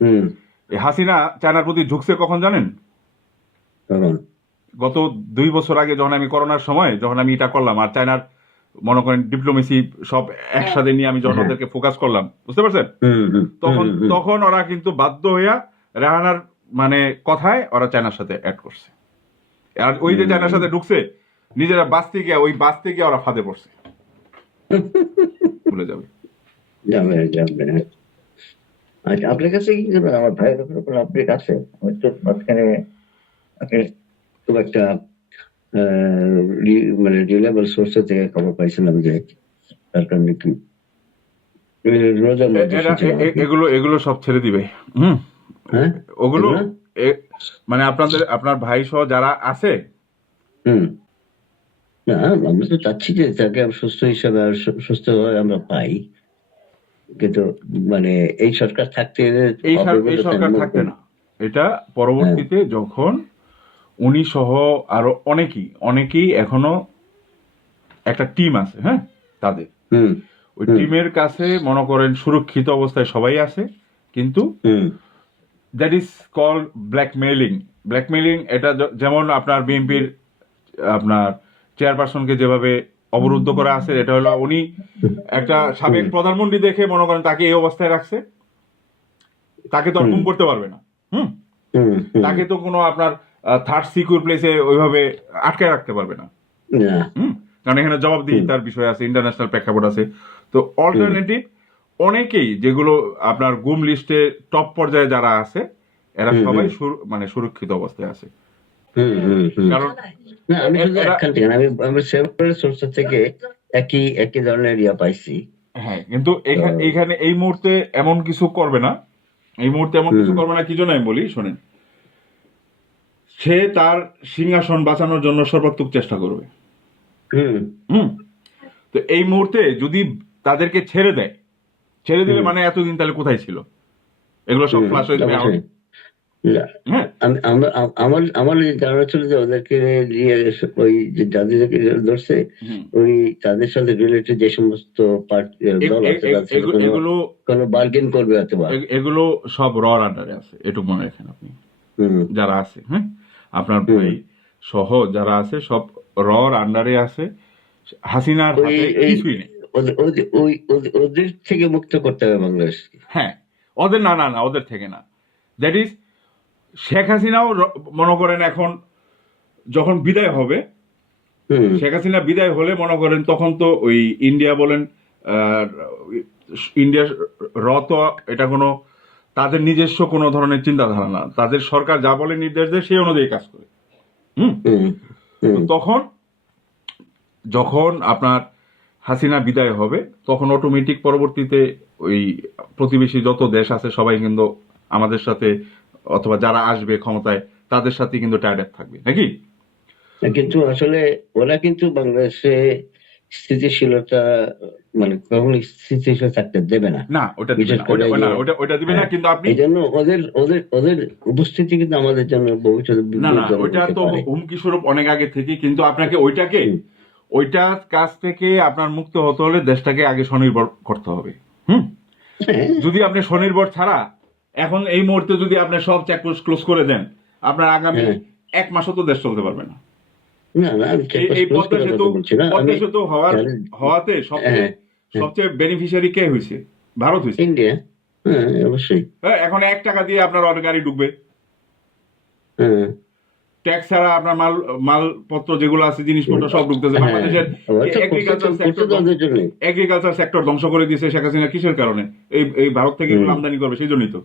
হুম। এই হাসিনা চায়নার প্রতি ঝুঁকছে কখন জানেন? তখন। গত 2 বছর আগে যখন আমি করোনার সময় যখন আমি এটা করলাম, আর চায়নার মনে করেন ডিপ্লোমেসি সব একসাথে নিয়ে আমি যখন হ্যাঁ। ওদেরকে ফোকাস করলাম, বুঝতে পারছেন? হুম হুম হুম তখন হুম হুম। তখন ওরা কিন্তু বাধ্য হইয়া রেহানার মানে কথায় ওরা চায়নার সাথে অ্যাড করছে। আর ওই যে চায়নার হুম। সাথে ঢুকছে, নিজেরা বাঁচতে গিয়ে ওরা ফাঁদে পড়ছে, ভুলে যাবে। যাবে যাবে। আচ্ছা, আপনার কাছে কি কোনো আমার ভাইয়ের ব্যাপারে কোনো আপডেট আছে? আমি তো মাঝখানে আপনি খুব একটা মানে রিলায়েবল সোর্স থেকে খবর পাইছিলাম যে সরকার নাকি রোজার মধ্যে এরা শুনছিলাম আর কি। এগুলো এগুলো সব ছেড়ে দিবে। হুম। হ্যাঁ। ওগুলো এগুলো। মানে আপনার ভাই সহ যারা আছে। হুম। না, আমরা তো চাচ্ছি যে তাকে সুস্থ হিসাবে আর সুস্থভাবে আমরা পাই, কিন্তু মানে এই সরকার থাকতে হবে এই বলে তো আমি সরকার মনে থাকতে করি না, না। এটা হ্যাঁ। পরবর্তীতে যখন উনি সহ আরো অনেকেই অনেকেই এখনো একটা টিম আছে, হ্যাঁ, তাদের হুম ওই হুম টিমের কাছে মনে করেন সুরক্ষিত অবস্থায় সবাই আছে, কিন্তু hmm that is called blackmailing. Blackmailing এটা যেমন আপনার বিএনপির আপনার চেয়ারপারসনকে যেভাবে অবরুদ্ধ করা আছে, এটা হলো উনি একটা সাবেক হুম প্রধানমন্ত্রী দেখে মনে করেন তাকে এই অবস্থায় রাখছে, তাকে তো আর হুম গুম করতে পারবে না। হুম। হুম হুম। তাকে তো কোনো আপনার থার্ড সিকিউর প্লেসে ওইভাবে আটকে রাখতে পারবে না। না। হুম। কারণ এখানে হুম জবাবদিহিতার বিষয় আছে, ইন্টারন্যাশনাল প্রেক্ষাপট আছে। তো হুম অল্টারনেটিভ অনেকেই যেগুলো আপনার গুম লিস্টে টপ পর্যায়ে যারা আছে, এরা হুম সবাই হুম মানে সুরক্ষিত অবস্থায় আছে। হুম হুম হুম। কারণ না, আমি শুধু এরা, একখান থেকে না, আমি সেভারেল সোর্স থেকে একই একই ধরনের ইয়া পাইছি। হ্যাঁ, কিন্তু তো এইখানে এই মুহূর্তে এমন কিছু করবে না। এই মুহূর্তে এমন কিছু হুম করবে না, কি জন্য আমি বলি শোনেন। সে তার সিংহাসন বাঁচানোর জন্য সর্বাত্মক চেষ্টা করবে। হুম হুম। তো এই মুহূর্তে যদি তাদেরকে ছেড়ে দেয়, ছেড়ে দিলে হুম মানে এতদিন তাহলে কোথায় ছিল, এগুলো সব হুম। ফ্লাশ হয়ে যাবে আউট। অবশ্যই। না, হ্যাঁ। আমার আমার ধারণা ছিল যে ওদেরকে দিয়ে ওই যে যাদেরকে ধরছে, হুম। ওই তাদের সাথে রিলেটেড যে সমস্ত দল আছে তাদের সাথে কোনো এগুলো কোনো বার্গেন করবে অথবা। এগুলো সব আন্ডারে আছে, এটুকু মনে রাখেন আপনি। হুম যারা আছে, হ্যাঁ, আপনার হুম। ভাই সহ যারা আছে সব আন্ডারে আছে। হাসিনার ওই হাতে এই কিছুই নেই। ওদের থেকে মুক্ত করতে হবে বাংলাদেশকে। হ্যাঁ, ওদের না, না, না, ওদের থেকে না। দ্যাট ইজ শেখ হাসিনাও মনে করেন এখন যখন বিদায় হবে, হুম শেখ হাসিনা বিদায় হলে মনে করেন তখন তো ওই ইন্ডিয়া বলেন, আহ, ইন্ডিয়ার তো এটা কোনো তাদের নিজস্ব কোনো ধরনের চিন্তাধারা না, তাদের সরকার যা বলে নির্দেশ দেয় সেই অনুযায়ী কাজ করে। হুম। হুম তো হুম। তখন যখন আপনার হাসিনা বিদায় হবে, তখন অটোমেটিক পরবর্তীতে ওই প্রতিবেশী যত দেশ আছে সবাই কিন্তু আমাদের সাথে, অথবা যারা আসবে ক্ষমতায় তাদের সাথে কিন্তু টাইড আপ থাকবে নাকি। কিন্তু আসলে ওরা কিন্তু বাংলাদেশে স্থিতিশীলতা মানে কখনোই স্থিতিশীল থাকতে দেবে না। না, ওটা দিবে বিশেষ না, করে ওটা না, যে ওটা দিবে না, হ্যাঁ, কিন্তু আপনি, এই জন্য ওদের ওদের ওদের উপস্থিতি কিন্তু আমাদের জন্য ভবিষ্যতে না, না, বিপজ্জনক ওইটা হতে তো পারে। হুমকি স্বরূপ অনেক আগে থেকে, কিন্তু আপনাকে ওইটাকে হুম ওইটার কাছ থেকে আপনার মুক্ত হতে হলে দেশটাকে আগে স্বনির্ভর করতে হবে। হুম। হ্যাঁ যদি আপনি স্বনির্ভর ছাড়া এখন এই মুহূর্তে যদি আপনি সব চেকপোস্ট ক্লোজ করে দেন, আপনার আগামী হ্যাঁ। 1 মাসও তো দেশ চলতে পারবে না। না না, আমি এই চেকপোস্ট ক্লোজ পদ্মা করার সেতু, কথা বলছি না আমি। যাদের হওয়াতে সবচেয়ে হ্যাঁ হ্যাঁ। সবচেয়ে বেনিফিশিয়ারি কে হয়েছে? ভারত হয়েছে। ইন্ডিয়া। হ্যাঁ, অবশ্যই। হ্যাঁ, এখন 1 টাকা দিয়ে আপনার অনেক গাড়ি ঢুকবে। হ্যাঁ। ট্যাক্স ছাড়া আপনার মালপত্র যেগুলো আছে জিনিসপত্র সব ঢুকতেছে হ্যাঁ, বাংলাদেশের। ওরা তো করছে তো এগ্রিকালচার করছে সেক্টর তো ওদের জন্যই। ধ্বংস করে দিয়েছে শেখ হাসিনা কিসের কারণে? এই ভারত থেকে এগুলো হুম। আমদানি করবে সেই জন্যই তো।